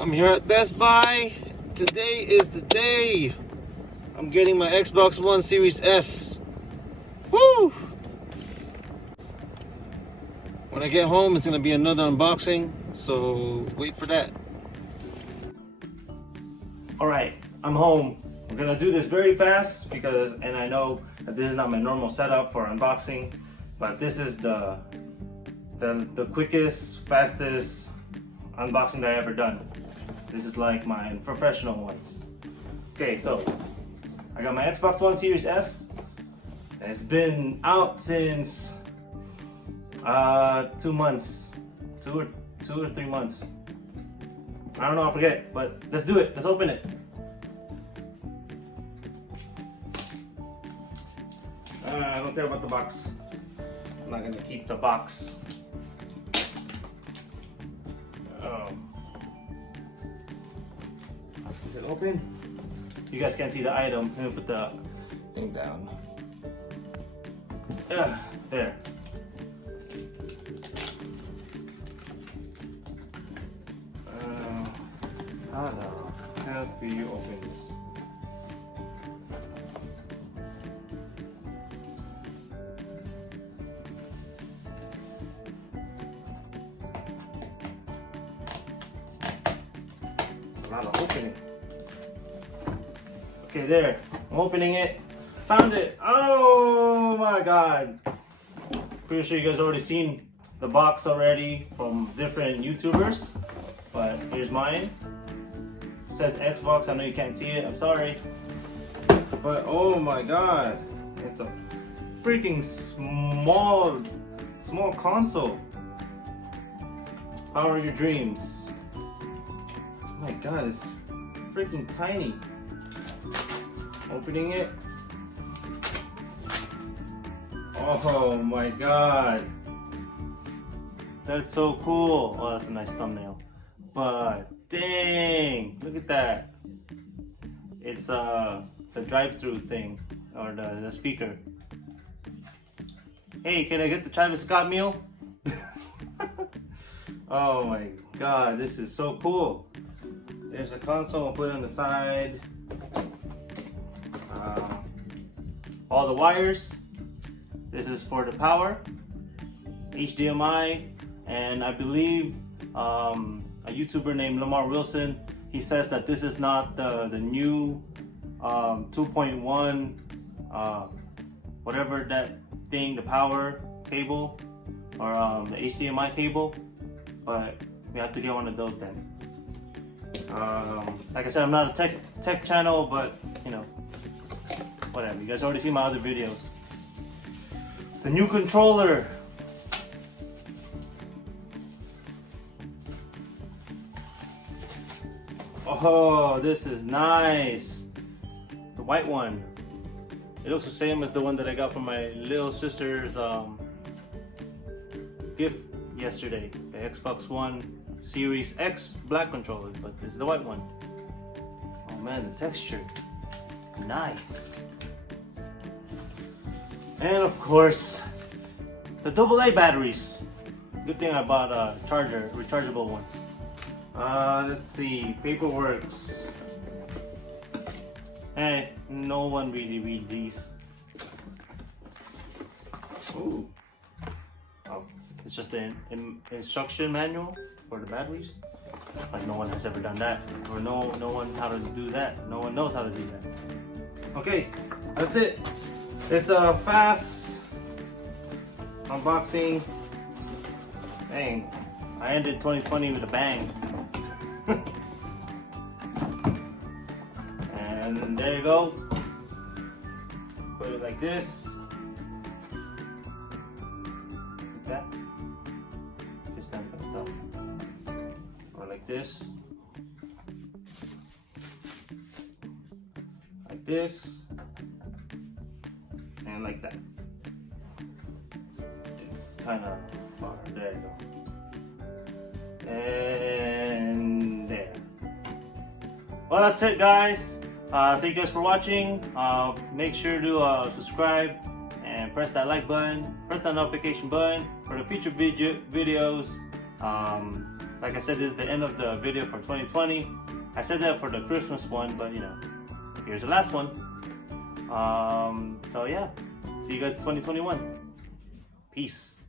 I'm here at Best Buy. Today is the day. I'm getting my Xbox One Series S. Woo! When I get home, it's gonna be another unboxing, so wait for that. Alright, I'm home. I'm gonna do this very fast because, and I know that this is not my normal setup for unboxing, but this is the quickest, fastest unboxing that I've ever done. This is like my professional ones. Okay, so I got my Xbox One Series S. It's been out since 2 months, two or 3 months. I don't know, I forget, but let's do it. Let's open it. I don't care about the box. I'm not gonna keep the box. Is it open? You guys can't see the item. Let me put the thing down. There. How the hell do you open this? It's a lot of opening. Okay, there. I'm opening it. Found it. Oh my god. Pretty sure you guys already seen the box already from different YouTubers, but here's mine. It says Xbox. I know you can't see it. I'm sorry. But oh my god. It's a freaking small console. Power your dreams. Oh my god, it's freaking tiny. Opening it. Oh my god. That's so cool. Oh, that's a nice thumbnail. But dang, look at that. It's the drive-through thing, or the speaker. Hey, can I get the Travis Scott meal? Oh my god, this is so cool. There's a console. I'll put it on the side. All the wires. This is for the power, HDMI, and I believe a YouTuber named Lamar Wilson, he says that this is not the new 2.1 whatever that thing, the power cable, or the HDMI cable, but we have to get one of those then. Like I said, I'm not a tech channel, but you know, whatever. You guys already see my other videos. The new controller. Oh, this is nice. The white one. It looks the same as the one that I got from my little sister's gift yesterday. The Xbox One Series X black controller, but this is the white one. Oh man, the texture. Nice. And of course, the AA batteries. Good thing I bought a charger, rechargeable one. Let's see, paperworks. Hey, no one really read these. Ooh. Oh, it's just an instruction manual for the batteries. Like no one has ever done that, or no one how to do that. No one knows how to do that. Okay, that's it. It's a fast unboxing. Dang, I ended 2020 with a bang. And there you go. Put it like this. Like that. Just like that. Or like this. Like this. And like that. It's kind of far. There you go. And there. Well, that's it, guys. Thank you guys for watching. Make sure to subscribe and press that like button. Press that notification button for the future videos. Like I said, this is the end of the video for 2020. I said that for the Christmas one, but you know, here's the last one. So yeah, see you guys in 2021. Peace.